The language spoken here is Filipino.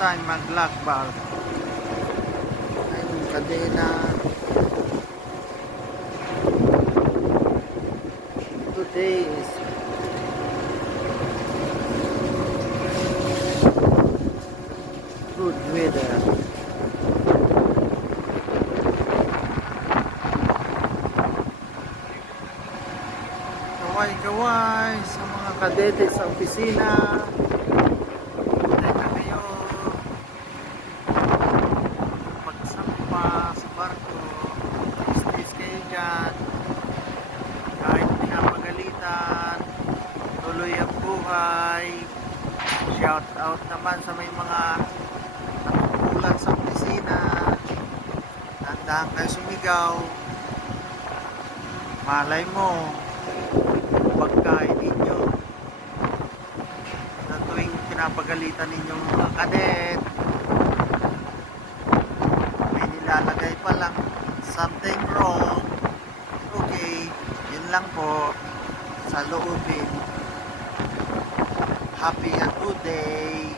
time mag-lock valve. Ay, yung kadena. Today is good weather. Kaway-kaway sa mga kadete sa opisina. Patay na kayo. Pagsampa sa barko. Stays kayo dyan. Kahit pinapagalitan. Tuloy ang buhay. Shout out naman sa may mga natutulak sa opisina. Tandaan kayo sumigaw. Malay mo, pagkain ninyo na tuwing pinapagalitan ninyong mga kadet, may nilalagay pa lang something wrong. Okay, yun lang po sa loobin. Happy and good day.